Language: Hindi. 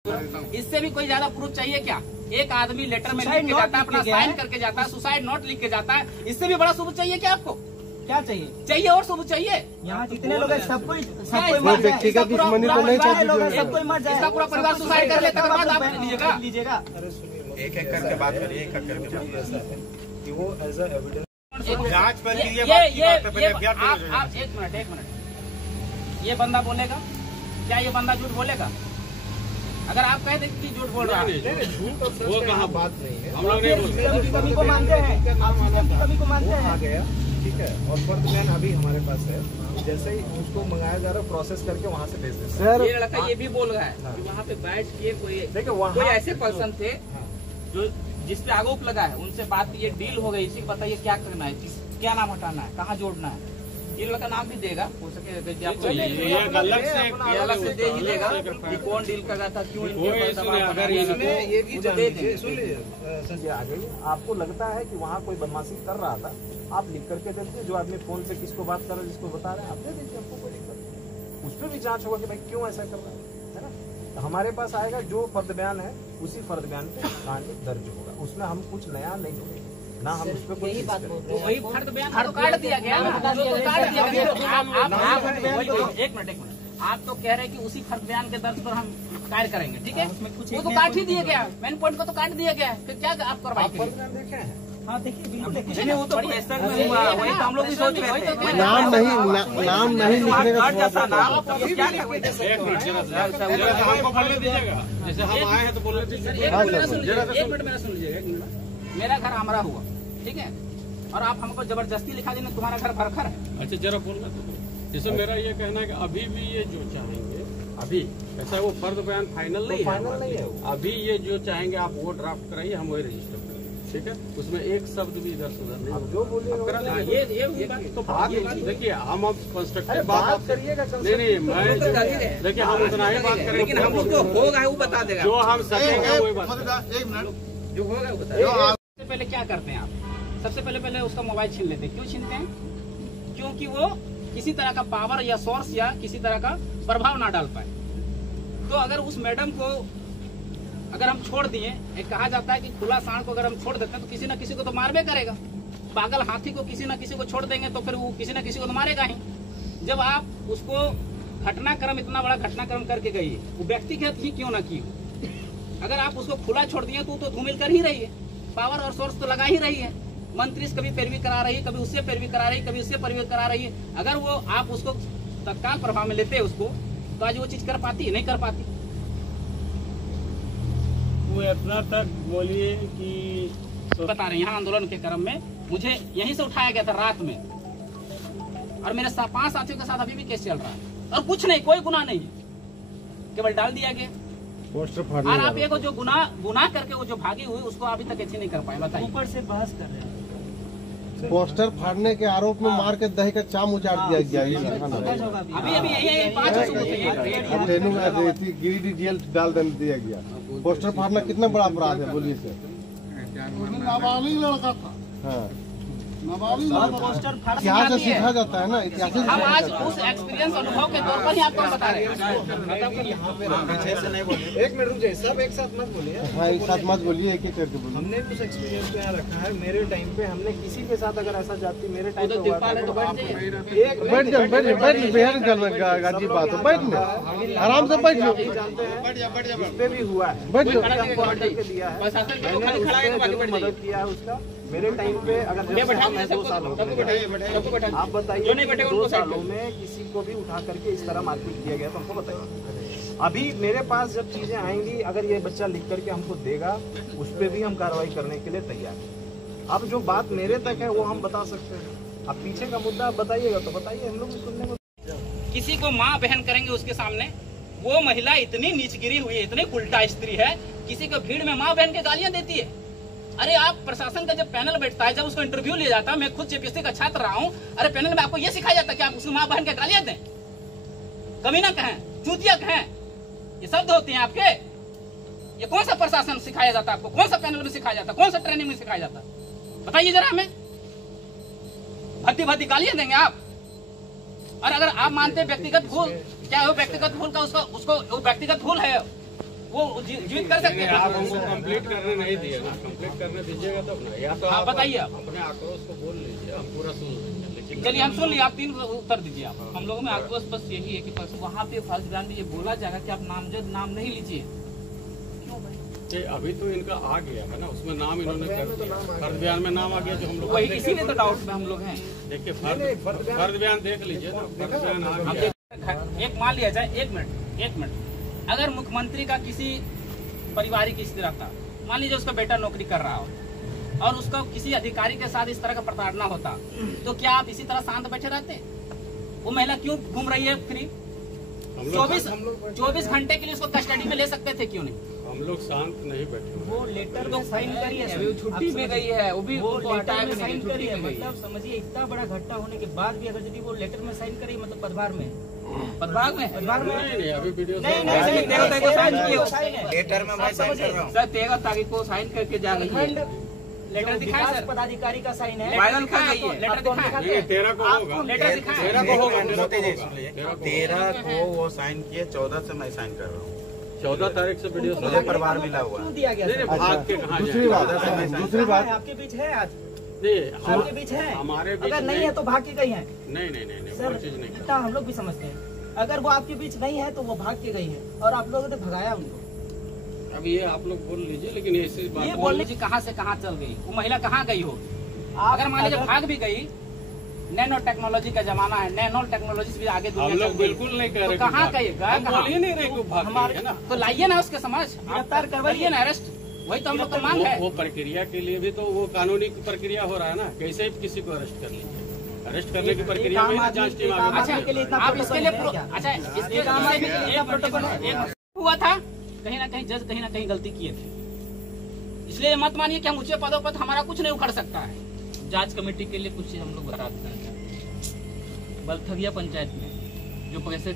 इससे भी कोई ज्यादा प्रूफ चाहिए क्या? एक आदमी लेटर में लिख के जाता है, अपना साइन करके जाता है, सुसाइड नोट लिख के जाता है, इससे भी बड़ा सबूत चाहिए क्या आपको? क्या चाहिए? चाहिए और सबूत चाहिए। यहाँ जितने लोग हैं सब कोई व्यक्तिगत दुश्मनी तो नहीं चाहिए। सब कोई मर जाए, इसका पूरा परिवार सुसाइड कर लेता है, बाद आप लीजिएगा। एक एक करके बात करिए, एक एक करके बात करिए कि वो एज अ एविडेंस जांच पर ये आप एक मिनट, ये बंदा बोलेगा क्या? ये बंदा झूठ बोलेगा? अगर आप कह दें कि झूठ बोल रहा है, झूठ वो कहाँ बात नहीं है। हम लोग कमी को मानते हैं, कमी को मानते हैं। आ गया, ठीक है। और फर्द बयान अभी हमारे पास है, जैसे ही उसको मंगाया जा रहा है प्रोसेस करके वहाँ से भेज देते हैं। ये लड़का ये भी बोल रहा है कि वहाँ पे बैठ के कोई ऐसे पर्सन थे जो जिसपे आरोप लगा है, उनसे बात ये डील हो गई, इसी बताइए क्या करना है, क्या नाम हटाना है, कहाँ जोड़ना है। ये लड़का नाम भी देगा, हो सके अलग से दे ही देगा कि कौन डील कर रहा था, क्यों ये भी जानिए। सुनिए संजय, आ गई, आपको लगता है कि वहाँ कोई बदमाशी कर रहा था, आप लिख करके दे दीजिए। जो आदमी फोन पे किसको बात कर रहा है, जिसको बता रहे हैं, आप दे दीजिए, हमको कोई दिक्कत नहीं। उस पर भी जांच होगा कि भाई क्यों ऐसा कर रहा है ना। तो हमारे पास आएगा जो फर्द बयान है, उसी फर्द बयान पे कांड दर्ज होगा, उसमें हम कुछ नया नहीं जोड़ेंगे ना, हम उस पर कोई बात वही फर्द बयान तो काट दिया गया, काट दिया गया। एक मिनट, आप तो कह रहे हैं कि उसी फर्द बयान के दर्ज पर हम कार्य करेंगे, ठीक है? वो तो काट ही दिया गया, मेन पॉइंट को तो काट दिया गया, फिर क्या आप करवाई? देखे हैं? हाँ देखिए, बिल्कुल देखिए, वो तो प्रेशर में हुआ, वही तो हम लोग भी सोच रहे थे। नाम नहीं लिखने का हमको बोलने दीजिएगा, जैसे हम आए हैं तो बोलने दीजिए। एक मिनट मेरा सुन लीजिएगा। मेरा घर आमरा हुआ, ठीक है, और आप हमको जबरदस्ती लिखा देना तुम्हारा घर भरखर है। अच्छा जरा बोलना तो। जैसे मेरा ये कहना है कि अभी भी ये जो चाहेंगे, अभी ऐसा वो फर्द बयान फाइनल नहीं है, अभी ये जो चाहेंगे आप वो ड्राफ्ट कराइए, हम वही रजिस्टर करेंगे, ठीक है? उसमें एक शब्द भी इधर से उधर नहीं, जो बोलिए तो बात देखिए, हम अब कंस्ट्रक्टिव बात करिएगा। नहीं मैं देखिए, हम उतना ही बात करेंगे, लेकिन हम लोग जो होगा वो बता देगा, जो हम सकेंगे वही बात। एक मिनट, जो होगा वो बताएगा। सबसे पहले क्या करते हैं आप? सबसे पहले उसका मोबाइल छीन लेते हैं। क्यों छीनते हैं? क्योंकि वो किसी तरह का पावर या सोर्स या किसी तरह का प्रभाव ना डाल पाए। तो अगर उस मैडम को अगर हम छोड़ दिए, एक कहा जाता है कि खुला सांड को अगर हम छोड़ देते हैं तो किसी न किसी को तो मारबे करेगा। पागल हाथी को किसी न किसी को छोड़ देंगे तो फिर वो किसी न किसी को तो मारेगा ही। जब आप उसको घटनाक्रम, इतना बड़ा घटनाक्रम करके गई, वो व्यक्तिगत ही क्यों ना की, अगर आप उसको खुला छोड़ दिए तो धूमिल कर ही रही है, पावर और सोर्स तो लगा ही रही है। मंत्री से कभी पैरवी करा रही है, कभी उससे पैरवी करा रही है, कभी उससे पैरवी करा रही है। अगर वो आप उसको तत्काल प्रभाव में लेते उसको, तो आज वो चीज कर पाती है? नहीं कर पाती। वो इतना तक बोलिए कि बता रहे हैं, यहाँ आंदोलन के क्रम में मुझे यहीं से उठाया गया था रात में, और मेरे 5 साथियों के साथ अभी भी केस चल रहा है, और कुछ नहीं, कोई गुनाह नहीं है, केवल डाल दिया गया पोस्टर और आप ये जो गुनाह करके वो जो भागी हुई उसको अभी तक ऐसे नहीं कर पाए। बताइए, ऊपर से बहस कर रहे हैं। पोस्टर फाड़ने के आरोप में मार के दही का चाम उजाड़ दिया गया। अभी यही 5 सबूत गिरिडीह जेल डाल दिया गया। पोस्टर फाड़ना कितना बड़ा अपराध है बोलिए सर? नाबालिग लड़का था। हाँ, पोस्टर इतिहास से सीखा जाता है ना, इतिहास से। हम आज उस एक्सपीरियंस अनुभव के तौर पर ही आपको बता रहे हैं। एक मिनट रुक जाइए, सब एक साथ मत बोलिए। हाँ, एक साथ मत बोलिए, एक ही करके बोलिए। हमने कुछ एक्सपीरियंस यहाँ रखा है। मेरे टाइम पे हमने किसी के साथ अगर ऐसा जाती, मेरे टाइम पे हुआ था, बैठ जाओ, गाजी बात है, बैठ लो, आराम से बैठ लो। जानते हैं इस पे भी हुआ है, बैठ लो। हमको ऑर्डर के दिया है, मैंने मदद किया है उसका। मेरे टाइम पे अगर 2 साल हो गए, आप बताइए 2 सालों में किसी को भी उठा करके इस तरह मारपीट किया गया तो हमको बताइए। अभी मेरे पास जब चीजें आएंगी, अगर ये बच्चा लिख करके हमको देगा, उस पर भी हम कार्रवाई करने के लिए तैयार हैं। अब जो बात मेरे तक है वो हम बता सकते हैं। अब पीछे का मुद्दा बताइएगा तो बताइए, हम लोग भी सुनने को। किसी को माँ बहन करेंगे उसके सामने, वो महिला इतनी नीच गिरी हुई है, इतनी उल्टा स्त्री है, किसी को भीड़ में माँ बहन के गालियां देती है। अरे आप प्रशासन का जब पैनल बैठता है, जब उसको इंटरव्यू लिया जाता है, मैं खुद जेपीएससी का छात्र रहा हूँ, अरे पैनल में आपको ये सिखाया जाता है कि आप उसकी माँ बहन के गालियां दें, कमीना कहें, चूतिया कहें, ये शब्द होते हैं आपके। ये कौन सा प्रशासन सिखाया जाता है आपको? कौन सा पैनल में सिखाया जाता है? कौन सा ट्रेनिंग में सिखाया जाता है? बताइए जरा हमें। भद्दी गालियां देंगे आप? और अगर आप मानते हैं व्यक्तिगत भूल, क्या वो व्यक्तिगत भूल का उसको व्यक्तिगत भूल है, वो जीवित कर सकते हैं। आप हमको कंप्लीट करने नहीं दिए ना, कंप्लीट करने दीजिएगा तब ना, या तो हाँ, आप बताइए आप। अपने आक्रोश को बोल लीजिए, हम पूरा सुन लेंगे। लेकिन चलिए हम सुन लिए, आप 3 उत्तर दीजिए आप। हम लोगों में आक्रोश बस यही है कि वहाँ पे फर्स्ट बयान में ये बोला जाएगा कि आप नामजद नाम नहीं लीजिए। क्यों भाई? ये अभी तो इनका आ गया है ना, उसमें नाम इन्होंने कर दिया, फर्द बयान में नाम आ गया जो हम लोग वही इसीलिए तो डाउट में हम लोग हैं। देखिए फर्द बयान देख लीजिए ना, फर्द बयान आ हम गया। एक मान लिया जाए, एक मिनट, अगर मुख्यमंत्री का किसी पारिवारिक इस तरह का, मान लीजिए उसका बेटा नौकरी कर रहा हो और उसका किसी अधिकारी के साथ इस तरह का प्रताड़ना होता, तो क्या आप इसी तरह शांत बैठे रहते? वो महिला क्यों घूम रही है फ्री? 24 घंटे के लिए उसको कस्टडी में ले सकते थे, क्यों नहीं? हम लोग शांत नहीं बैठे हुए। वो लेटर में साइन करी है, वो छुट्टी में गई है, वो भी वो उनको लेटर हटाया में भी साइन नहीं, करी है। छुट्टी में गई। मतलब समझिए इतना बड़ा घटना होने के बाद भी अगर यदि वो लेटर में साइन करी, मतलब पदभार में पदभाग में नहीं अभी वीडियो नहीं, नहीं, 13 तारीख को साइन किए हो। लेटर में मैं साइन कर रहा हूँ। सर 13 तारीख को साइन करके जा रही है। लेटर दिखाए सर, पदाधिकारी का साइन है। वायरल कर गई है। लेटर दिखाए, 13 को होगा, लेटर दिखाए। 13 को होगा, 13 को वो साइन किए, 14 से मैं साइन कर रहा हूँ। 14 तारीख से वीडियो मुझे परिवार मिला हुआ क्यों है। दिया गया? नहीं, सर? भाग के कहाँ दूसरी जाएंगे? दूसरी बात आपके बीच है आज, नहीं आपके बीच है। हमारे बीच अगर नहीं है तो भाग के गई है। नहीं वो सर चीज नहीं इतना हम लोग भी समझते हैं, अगर वो आपके बीच नहीं है तो वो भाग के गई है और आप लोगों ने भगाया उनको। अब ये आप लोग बोल लीजिए, लेकिन ऐसी ये बात बोलने जी कहाँ से कहाँ चल गई, वो महिला कहाँ गई हो? अगर मान लीजिए भाग भी गई, नैनो टेक्नोलॉजी का जमाना है, नैनो टेक्नोलॉजी भी आगे हम दुनिया लोग चल गई। बिल्कुल नहीं कह रहे तो कहाँ गई? हम बोल ही नहीं रहे कि भाग गई है ना। तो लाइए ना उसके समझ, गिरफ्तार करवाइए ना, अरेस्ट। वही तो हम लोग का मांग है। वो प्रक्रिया के लिए भी तो वो कानूनी प्रक्रिया हो रहा है ना, कैसे भी किसी को अरेस्ट कर लीजिए। अरेस्ट करने की प्रक्रिया में ही जांच टीम आगे अच्छा, के लिए इतना आप इसके लिए प्रोटोकॉल है अच्छा इसके काम लिए के लिए एक इतना प्रोटोकॉल है। एक हुआ था, कहीं ना कहीं जज कहीं ना कहीं गलती किए थे। इसलिए मत मानिए कि हम ऊंचे पदों पर हमारा कुछ नहीं उखड़ सकता है। जांच कमेटी के लिए कुछ चीज हम लोग बता देना चाहते हैं। बलथगिया पंचायत में जो पैसे